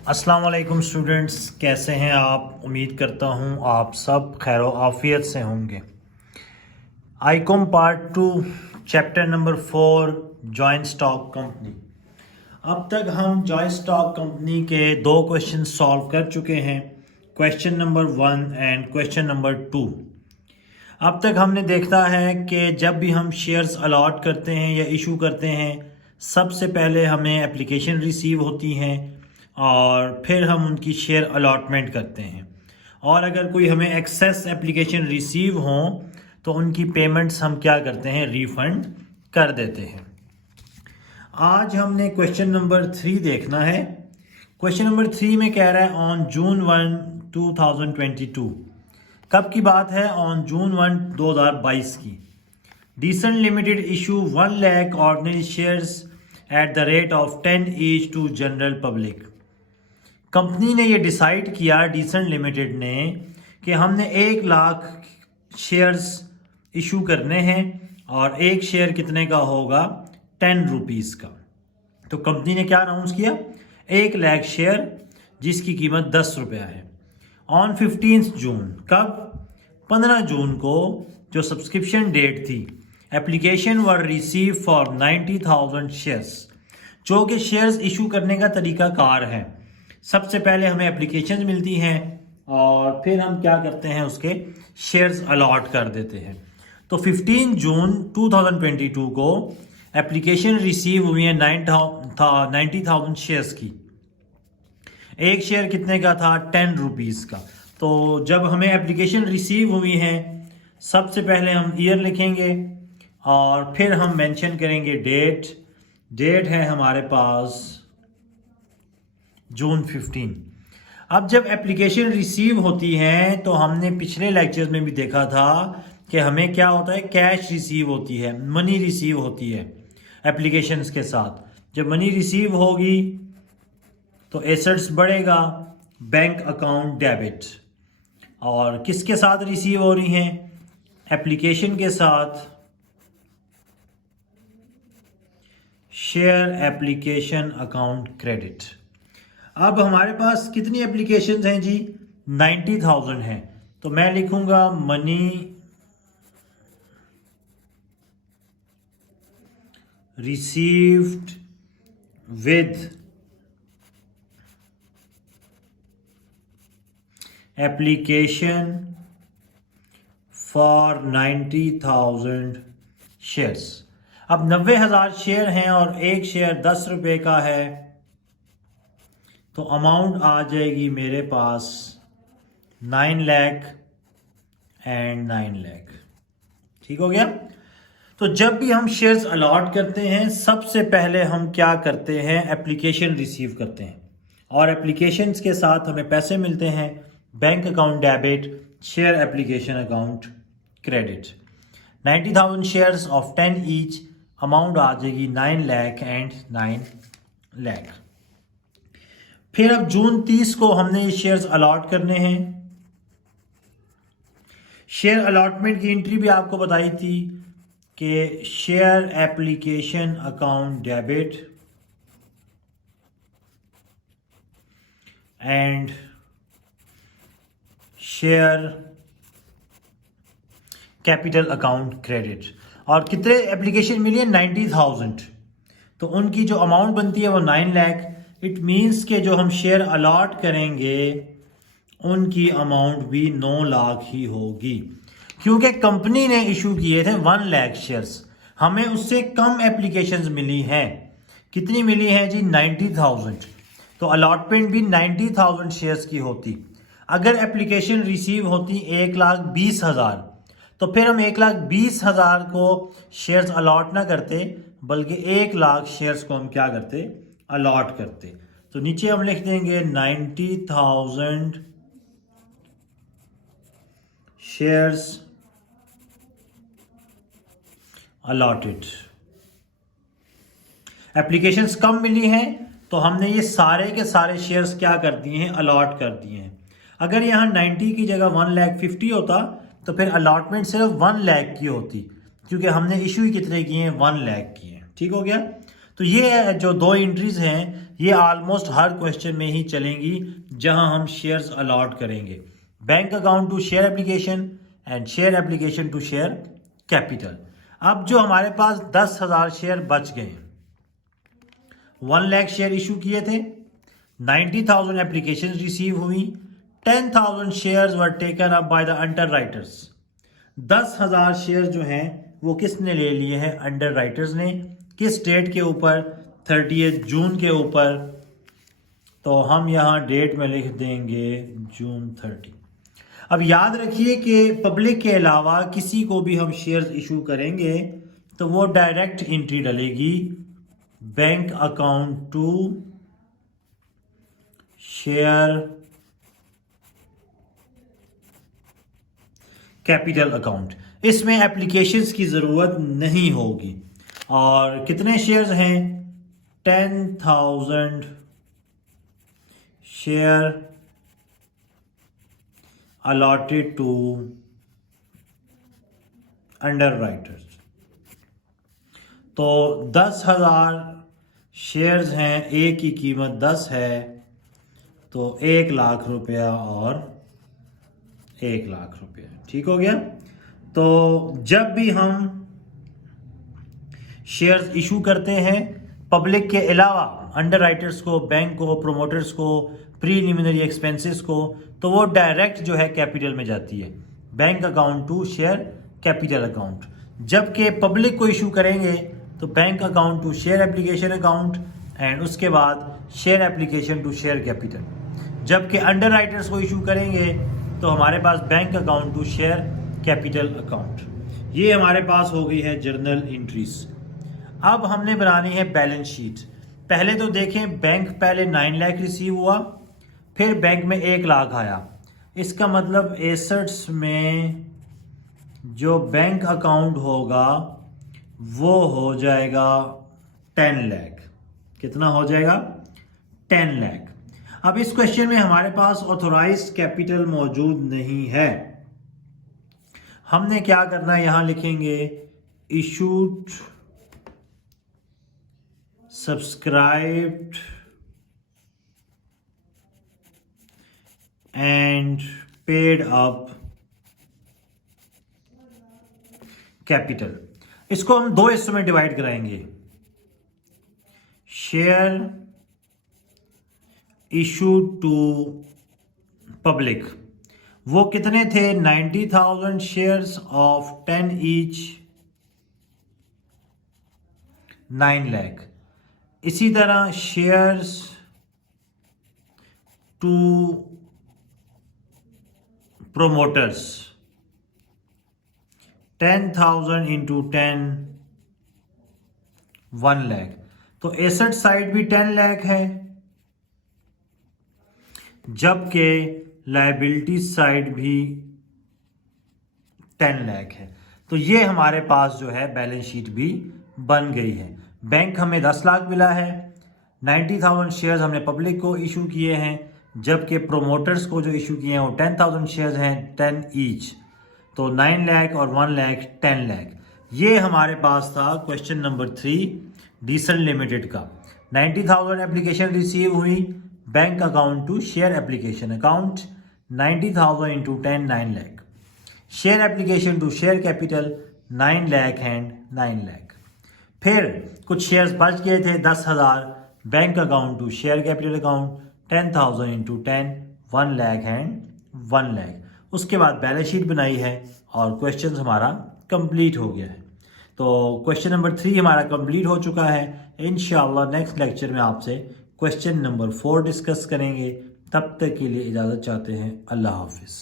अस्सलाम वालेकुम स्टूडेंट्स, कैसे हैं आप। उम्मीद करता हूं आप सब खैर आफियत से होंगे। Icom part 2 chapter number 4 joint stock company. अब तक हम जॉइंट स्टॉक कंपनी के दो क्वेश्चन सॉल्व कर चुके हैं, question number 1 and question number 2। अब तक हमने देखा है कि जब भी हम शेयर्स अलॉट करते हैं या इशू करते हैं, सबसे पहले हमें एप्लीकेशन रिसीव होती हैं और फिर हम उनकी शेयर अलॉटमेंट करते हैं। और अगर कोई हमें एक्सेस एप्लीकेशन रिसीव हों तो उनकी पेमेंट्स हम क्या करते हैं, रीफंड कर देते हैं। आज हमने क्वेश्चन नंबर 3 देखना है। क्वेश्चन नंबर 3 में कह रहा है ऑन जून 1 2022। कब की बात है? ऑन जून 1 2022 की। Decent Limited issue 1 lakh ordinary shares at the rate of 10 each to general public. Company ने ये डिसाइड किया, डीसेंट लिमिटेड ने, कि हमने 1 लाख शेयर्स इशू करने हैं और एक शेयर कितने का होगा, 10 रुपीज़ का। तो कंपनी ने क्या अनाउंस किया, 1 लाख शेयर जिसकी कीमत 10 रुपया है। ऑन 15 जून, कब? 15 जून को जो सब्सक्रिप्शन डेट थी, application were receive for 90,000 shares. जो कि शेयर्स इशू करने का तरीका कार है, सबसे पहले हमें एप्लीकेशन मिलती हैं और फिर हम क्या करते हैं, उसके शेयर्स अलॉट कर देते हैं। तो 15 जून 2022 को एप्लीकेशन रिसीव हुई है 90,000 शेयर्स की। एक शेयर कितने का था, 10 रुपीज़ का। तो जब हमें एप्लीकेशन रिसीव हुई है, सबसे पहले हम ईयर लिखेंगे और फिर हम मेंशन करेंगे डेट है हमारे पास जून 15। अब जब एप्लीकेशन रिसीव होती है तो हमने पिछले लेक्चर्स में भी देखा था कि हमें क्या होता है, कैश रिसीव होती है, मनी रिसीव होती है एप्लीकेशंस के साथ। जब मनी रिसीव होगी तो एसेट्स बढ़ेगा, बैंक अकाउंट डेबिट। और किसके साथ रिसीव हो रही हैं? एप्लीकेशन के साथ, शेयर एप्लीकेशन अकाउंट क्रेडिट। अब हमारे पास कितनी एप्लीकेशंस हैं जी? 90,000 हैं। तो मैं लिखूंगा money received with application for 90,000 shares. अब 90,000 शेयर हैं और एक शेयर 10 रुपए का है, तो अमाउंट आ जाएगी मेरे पास 9 लाख एंड 9 लाख। ठीक हो गया। तो जब भी हम शेयर्स अलॉट करते हैं, सबसे पहले हम क्या करते हैं, एप्लीकेशन रिसीव करते हैं और एप्लीकेशंस के साथ हमें पैसे मिलते हैं, bank account debit, share application account credit. 90,000 shares of 10 each, amount आ जाएगी 9 लाख एंड 9 लाख। फिर अब जून 30 को हमने ये शेयर्स अलॉट करने हैं। शेयर अलॉटमेंट की एंट्री भी आपको बताई थी कि share application account debit and share capital account credit. और कितने एप्लीकेशन मिली है? 90,000। तो उनकी जो अमाउंट बनती है वो 9 लाख। इट मीन्स के जो हम शेयर अलॉट करेंगे उनकी अमाउंट भी 9 लाख ही होगी, क्योंकि कंपनी ने इशू किए थे 1 लाख शेयर्स। हमें उससे कम एप्लीकेशंस मिली हैं। कितनी मिली हैं जी? 90,000। तो अलॉटमेंट भी 90,000 शेयर्स की होती। अगर एप्लीकेशन रिसीव होती 1,20,000, तो फिर हम 1,20,000 को शेयर्स अलॉट ना करते, बल्कि 1 लाख शेयर्स को हम क्या करते, अलॉट करते। तो नीचे हम लिख देंगे 90,000 शेयर्स अलॉटेड। एप्लीकेशंस कम मिली हैं तो हमने ये सारे के सारे शेयर्स क्या कर दिए हैं, अलॉट कर दिए हैं। अगर यहाँ 90 की जगह 1,50,000 होता तो फिर अलॉटमेंट सिर्फ 1 लाख की होती, क्योंकि हमने इशू ही कितने किए हैं, 1 लाख किए हैं। ठीक हो गया। तो ये जो दो एंट्रीज हैं ये ऑलमोस्ट हर क्वेश्चन में ही चलेंगी जहां हम शेयर्स अलॉट करेंगे। Bank account to share application and share application to share capital. अब जो हमारे पास 10,000 शेयर बच गए, 1 लाख शेयर इशू किए थे, 90,000 एप्लीकेशन रिसीव हुई, 10,000 shares were taken up by the under writers. 10,000 share जो हैं वो किसने ले लिए हैं? अंडर राइटर्स ने। किस डेट के ऊपर? 30 जून के ऊपर। तो हम यहाँ डेट में लिख देंगे जून 30। अब याद रखिए कि पब्लिक के अलावा किसी को भी हम शेयर्स इशू करेंगे तो वो डायरेक्ट एंट्री डलेगी bank account to share capital account. इसमें एप्लीकेशंस की ज़रूरत नहीं होगी। और कितने शेयर्स हैं? 10,000 share allotted to underwriters. तो 10,000 शेयर्स हैं, एक की कीमत 10 है, तो 1 लाख रुपया और 1 लाख रुपया। ठीक हो गया। तो जब भी हम शेयर्स इशू करते हैं पब्लिक के अलावा अंडर राइटर्स को, बैंक को, प्रोमोटर्स को, प्रीलिमिनरी एक्सपेंसेस को, तो वो डायरेक्ट जो है कैपिटल में जाती है, bank account to share capital account. जबकि पब्लिक को इशू करेंगे तो bank account to share application account and उसके बाद share application to share capital. जबकि अंडर राइटर्स को इशू करेंगे तो हमारे पास bank account to share capital account. ये हमारे पास हो गई है जर्नल एंट्रीज। अब हमने बनानी है बैलेंस शीट। पहले तो देखें, बैंक पहले 9 लाख रिसीव हुआ, फिर बैंक में 1 लाख आया। इसका मतलब एसेट्स में जो बैंक अकाउंट होगा वो हो जाएगा 10 लाख। कितना हो जाएगा? 10 लाख। अब इस क्वेश्चन में हमारे पास ऑथोराइज्ड कैपिटल मौजूद नहीं है। हमने क्या करना है, यहां लिखेंगे issued, subscribed and paid up capital. इसको हम दो हिस्सों में डिवाइड कराएंगे। शेयर इशूड टू पब्लिक, वो कितने थे? 90,000 शेयर्स ऑफ 10 ईच, 9 लाख। इसी तरह shares to promoters, 10,000 into 10, 1 lakh. तो एसेट साइड भी 10 लाख है, जबकि लायबिलिटी साइड भी 10 लाख है। तो ये हमारे पास जो है बैलेंस शीट भी बन गई है। बैंक हमें 10 लाख मिला है, 90,000 शेयर्स हमने पब्लिक को इशू किए हैं, जबकि प्रोमोटर्स को जो इशू किए हैं वो 10,000 शेयर्स हैं, 10 ईच। तो 9 लाख और 1 लाख, 10 लाख। ये हमारे पास था क्वेश्चन नंबर 3 डीसल लिमिटेड का। 90,000 एप्लीकेशन रिसीव हुई, bank account to share application account, 90,000 into 10, 9 lakh. Share application to share capital 9 lakh and 9 lakh. फिर कुछ शेयर्स बच गए थे 10,000, bank account to share capital account 10,000 into 10, 1 lakh and 1 lakh. उसके बाद बैलेंस शीट बनाई है और क्वेश्चन हमारा कंप्लीट हो गया है। तो क्वेश्चन नंबर 3 हमारा कंप्लीट हो चुका है। इंशाअल्लाह नेक्स्ट लेक्चर में आपसे क्वेश्चन नंबर 4 डिस्कस करेंगे। तब तक के लिए इजाज़त चाहते हैं। अल्लाह हाफिज़।